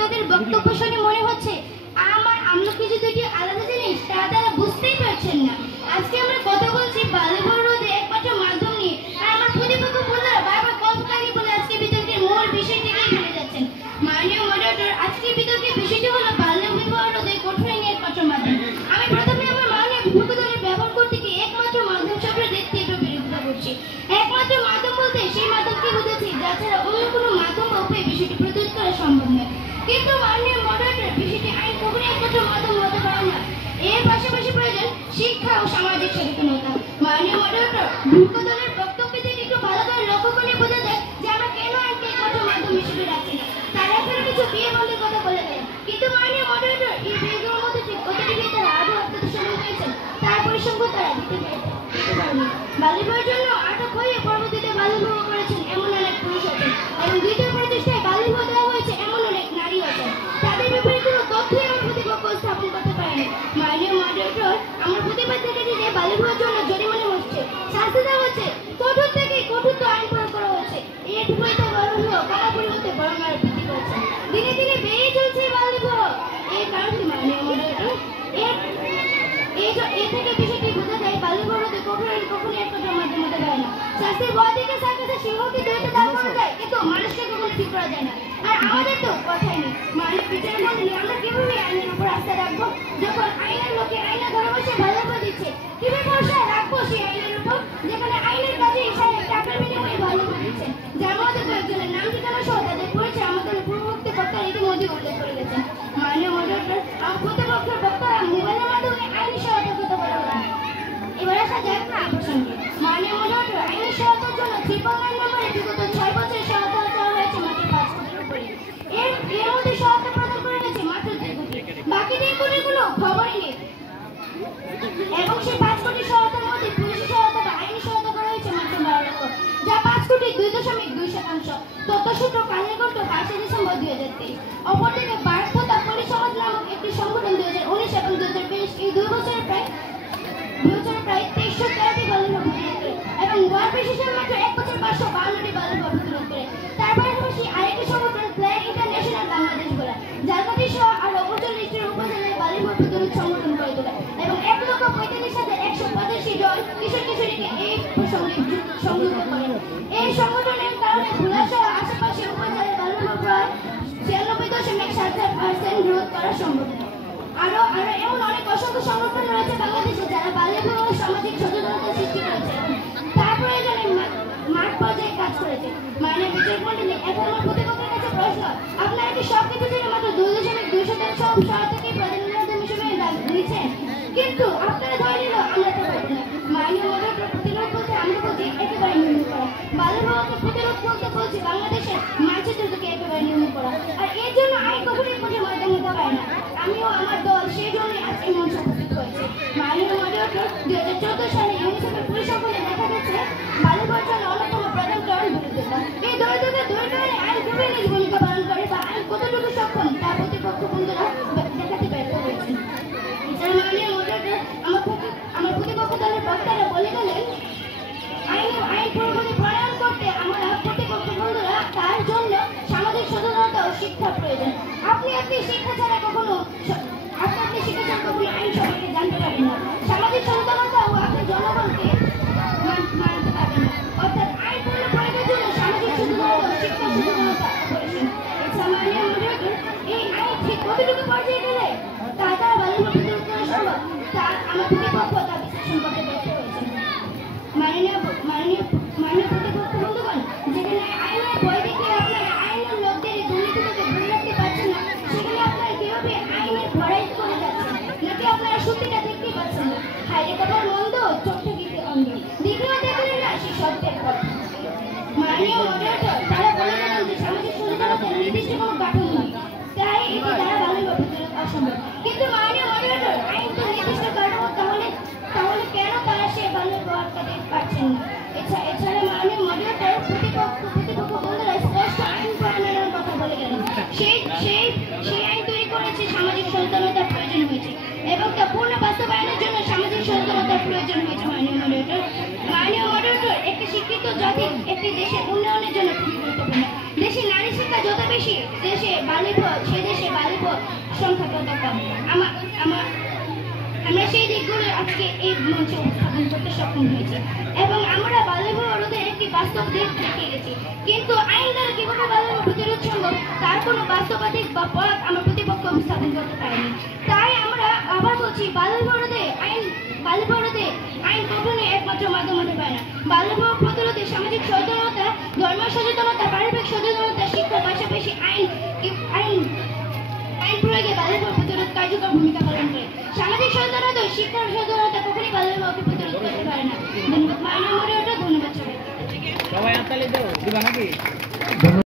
বক্তাদের বক্তব্য শুনে মনে হচ্ছে আমরা কিছু দুটি আলাদা জিনিস তারা বুঝতেই পারছেন না। আজকে আমরা কথা বলছি বাল্যবিবাহ রোধে একমাত্র মাধ্যম নিয়ে, আর আমার প্রতিপক্ষ বন্ধুরা বারবার কল্পকারী বলে আজকে বিতর্কের মূল বিষয়টিকেই ভুলে যাচ্ছেন। মাননীয় মডারেটর, আজকে বিতর্কের বিষয়টি হলো বাল্যবিবাহ রোধে কঠোর আইনি একমাত্র মাধ্যম। আমি প্রথমে আমার মাননীয় বিপক্ষ দলের ব্যবহার করতে গিয়ে একমাত্র মাধ্যম শব্দের তীব্র বিরোধিতা করছি। একমাত্র মাধ্যম বলতে সেই মাধ্যমকে বুঝেছি যা ছাড়া অন্য কোনো মাধ্যম বা উপায়ে বিষয়টি প্রতিরোধ করা সম্ভব নয়। কিন্তু মাননীয় মডারেটর, বিষয়টি আইন কখনই একমাত্র মাধ্যম হতে পারে না। এর পাশাপাশি প্রয়োজন শিক্ষা ও সামাজিক সচেতনতা। মাননীয় মডারেটর, বিপক্ষ দলের বক্তব্য থেকে একটু ভালো করে লক্ষ্য করলে বোঝা যায় যে আমরা কেন আইনকে একমাত্র মাধ্যম হিসেবে রাখছি না। তারা এখানে কিছু বিয়ে বন্ধের কথা বলে দেয়, কিন্তু মাননীয় মডারেটর, এই বিয়েগুলোর মধ্যে ঠিক প্রতিটি বিয়ে তারা আরো আপনাদের সময় পেয়েছেন, তার পরিসংখ্য তারা দিতে পারেনি। বাল্যবিবাহের জন্য আটক হয়ে পরবর্তীতে বাল্যবিবাহ করেছেন এমন অনেক পুরুষ আছেন, এবং দ্বিতীয় প্রচেষ্টায় বাল্যবিবাহ দেওয়া হয়েছে এমন অনেক নারী আছেন। তাদের ব্যাপারে কোনো তথ্যই আমার প্রতিপক্ষ স্থাপন করতে পারেনি। মাননীয় মডারেটর, আমার প্রতিবাদ দেখেছি যে বাল্যবিবাহের জন্য জরিমানা হচ্ছে, শাস্তি দেওয়া হচ্ছে, কঠোর থেকে কঠোর আইন প্রয়োগ করা হচ্ছে। এর বিপরীতে বাল্যবিবাহ কমার পরিবর্তে বরং আরো বৃদ্ধি পাচ্ছে। দিনে দিনে বেড়েই চলছে বাল্যবিবাহ। এর কারণ কি মাননীয় মডারেটর? এ থেকে বিষয়টি বোঝা যায় বাল্যবিবাহ রোধে কঠোর আইন কখনোই একমাত্র মাধ্যম হতে পারে না। শাস্তির ভয় থেকে সার্কাসে সিংহকে দূরত্ব দান করা যায়, কিন্তু মানুষকে কখনো ঠিক করা যায় না। আর আমাদের তো কথাই নেই। মানুষ বিচারের মধ্যে আমরা কিভাবে আইনের উপর আস্থা রাখবো যখন আইনের লোকে আইনে ধরে বসে বাল্যবিবাহ দিচ্ছে? কিভাবে ভরসা রাখবো সেই আইনের উপর যেখানে আইনের কাজে ইশারায় টাকার বিনিময়ে বাল্যবিবাহ দিচ্ছে, যার মধ্যে কয়েকজনের নাম ঠিকানা সহ তাদের পরিচয় আমাদের পূর্ববর্তী বক্তারা ইতিমধ্যে উল্লেখ করে গেছেন। মাননীয় মডারেটর, আমার প্রতিপক্ষের বক্তারা মোবাইলের মাধ্যমে আইনি সহায়তার কথা বলা হয়। এবার আসা যাক না প্রসঙ্গে। মাননীয় মডারেটর, আইনি সহায়তার জন্য 999 নম্বরে বিগত 6 বছরের সহায়তা চাওয়া হয়েছে মাত্র 5 কোটির উপরে। এর মধ্যে সহায়তা প্রদান করে গেছে মাত্র 2 কোটি, বাকি 2 কোটির কোনো খবরই নেই। এবং সেই 5 কোটি সহায়তার মধ্যে পুলিশি সহায়তা বা আইনি সহায়তা করা হয়েছে মাত্র 12 লক্ষ, যা 5 কোটি 2.2%। তথ্যসূত্র কালেরগঞ্জ 22 ডিসেম্বর 2023। অপরদিকে বার্থতা পরিসমাজ নামক একটি সংগঠন 2019 এবং 2020 এই 2 বছরের প্রায় 2313টি বাল্যবিবাহ প্রতিরোধ করে, এবং ওয়ার্ড বিশেষের মাত্র 1 বছর 552টি বাল্যবিবাহ প্রতিরোধ করে। তার পাশাপাশি আরেকটি সংগঠন প্ল্যান ইন্টারন্যাশনাল বাংলাদেশ বলা, ঝালকাঠি সহ আর 39টি উপজেলায় বাল্যবিবাহ প্রতিরোধ সংগঠন গড়ে তোলা, এবং 1,45,185 জন কিশোর কিশোরীকে এই প্রসঙ্গে সংযুক্ত করে। এই সংগঠনের কারণে ভোলা সহ আশেপাশের উপজেলায় বাল্যবিবাহ প্রায় 96.7% রোধ করা সম্ভব। আরো এমন অনেক অসংখ্য সংগঠন রয়েছে বাংলাদেশে যারা বাল্যবিবাহ সামাজিক সচেতনতা সৃষ্টি করেছে, তার প্রয়োজনে মাঠ পর্যায়ে কাজ করেছে। মাননীয় বিচারমণ্ডলী, এখন আমার প্রতিপক্ষের কাছে প্রশ্ন, আপনারা কি সবকিছু জন্য মাত্র 2.2% সহায়তাকে প্রাধান্য হিসেবে দিয়েছেন? কিন্তু আপনারা ধরে নিল আমরা তো পারবো না। মাননীয় মডারেটর, প্রতিরোধ বলতে আমরা বলছি একেবারে নির্মূল করা। বাল্যবিবাহকে প্রতিরোধ বলতে বলছি বাংলাদেশের মানচিত্রকে একেবারে নির্মূল করা। আর এর জন্য আইন কখনোই কঠিন মাধ্যম হতে পারে না। আমিও আমার দল সেই জন্যই আজকে মঞ্চ উপস্থিত হয়েছে। মাননীয় মডারেটর, 2014 সালে ইউনিসেফের পরিসংখ্যানে দেখা গেছে বাল্যবিবাহের জন্য অন্যতম প্রধান কারণ দরিদ্রতা। এই দরিদ্রতা দূরীকরণে আইন কিভাবে নিজ ভূমিকা পালন করে বা আইন কতটুকু সক্ষম তা প্রতিপক্ষ বন্ধুরা দেখাতে ব্যর্থ হয়েছেন। এছাড়া মাননীয় মডারেটর, আমার প্রতিপক্ষ দলের বক্তারা বলে গেলেন আইন পুরোপুরি প্রণয়ন করতে আমার প্রতিপক্ষ বন্ধুরা তার জন্য সামাজিক সচেতনতা ও শিক্ষা প্রয়োজন। আপনি শিক্ষা ছাড়া কখনো আইন সম্পর্কে জানতে পারবেন না, সামাজিক সচেতনতা ও আপনি জনগণকে মানতে পারবেন না। অর্থাৎ আইন পূর্ণ প্রয়োগের জন্য সামাজিক সচেতনতা ও শিক্ষা সচেতনতা প্রয়োজন। এছাড়া মাননীয় মডারেটর, এই আইন ঠিক কতটুকু পর্যায়ে গেলে তারা বাল্যবিবাহ প্রতিরোধ করা সম্ভব তা আমার প্রতিপক্ষ তা বিশ্লেষণ করতে ব্যর্থ হয়েছে। মাননীয় প্রতিপক্ষ বন্ধুগণ, যেখানে আইনের ভয় দেখিয়ে আপনারা আইনের লোকদের দুর্নীতি থেকে দূরে রাখতে পারছেন না, সেখানে আপনারা কিভাবে আইনের ভরাই করে যাচ্ছেন? নাকি আপনারা সত্যিটা দেখতেই পাচ্ছেন না? হাইরে কপাল মন্দ, চোখ থেকে অন্ধ, দেখলেও দেখলেন না সে সত্যের পথ। মাননীয় মডারেটর, তারা বলে গেলেন যে সামাজিক সচেতনতার নির্দিষ্ট কোনো কাঠামো নেই, তাই এটি দ্বারা বাল্যবিবাহ প্রতিরোধ অসম্ভব। কিন্তু মাননীয় মডারেটর, আইন তো নির্দিষ্ট কাঠামো, তাহলে কেন তারা সে বাল্যবিবাহ আটকাতে পারছেন না? এছাড়া মাননীয় মডারেটর, প্রতিপক্ষ বন্ধুরা স্পষ্ট আইন প্রণয়নের কথা বলে গেলেন। সেই আইন তৈরি করেছে সামাজিক সচেতনতার প্রয়োজন হয়েছে, এবং তা পূর্ণ বাস্তবায়নের জন্য সামাজিক সচেতনতার প্রয়োজন হয়েছে। মাননীয় মডারেটর, একটি শিক্ষিত জাতি একটি দেশের উন্নয়নের জন্য খুবই গুরুত্বপূর্ণ। দেশে নারী শিক্ষা যত বেশি দেশে বাল্যবিবাহ সে দেশে বাল্যবিবাহ সংখ্যা তত কম। আমরা সেই দিকগুলো আজকে এই মঞ্চে উপস্থাপন করতে সক্ষম হয়েছি এবং আমরা বাল্যবিবাহ রোধের একটি বাস্তব দিক দেখে গেছি, কিন্তু আইন দ্বারা কিভাবে বাল্যবিবাহ প্রতিরোধ সম্ভব তার কোনো বাস্তবাধিক বা পথ আমার প্রতিপক্ষ উপস্থাপন করতে পারেনি। তাই আমরা আবার বলছি বাল্যবিবাহ রোধে আইন কখনোই একমাত্র মাধ্যম হতে পারে না। বাল্যবিবাহ প্রতিরোধে সামাজিক সচেতনতা, ধর্মীয় সচেতনতা, পারিবারিক সচেতনতা, শিক্ষার পাশাপাশি আইন প্রয়োগে বাল্যবিবাহ প্রতিরোধ কার্যকর ভূমিকা পালন করে। সামাজিক সচেতনতা, শিক্ষার সচেতনতা কখনই বাল্যবিবাহকে প্রতিরোধ করতে পারে না। ধন্যবাদ। ধন্যবাদ সবাই। সবাই হাততালি দাও, দিবা নাকি?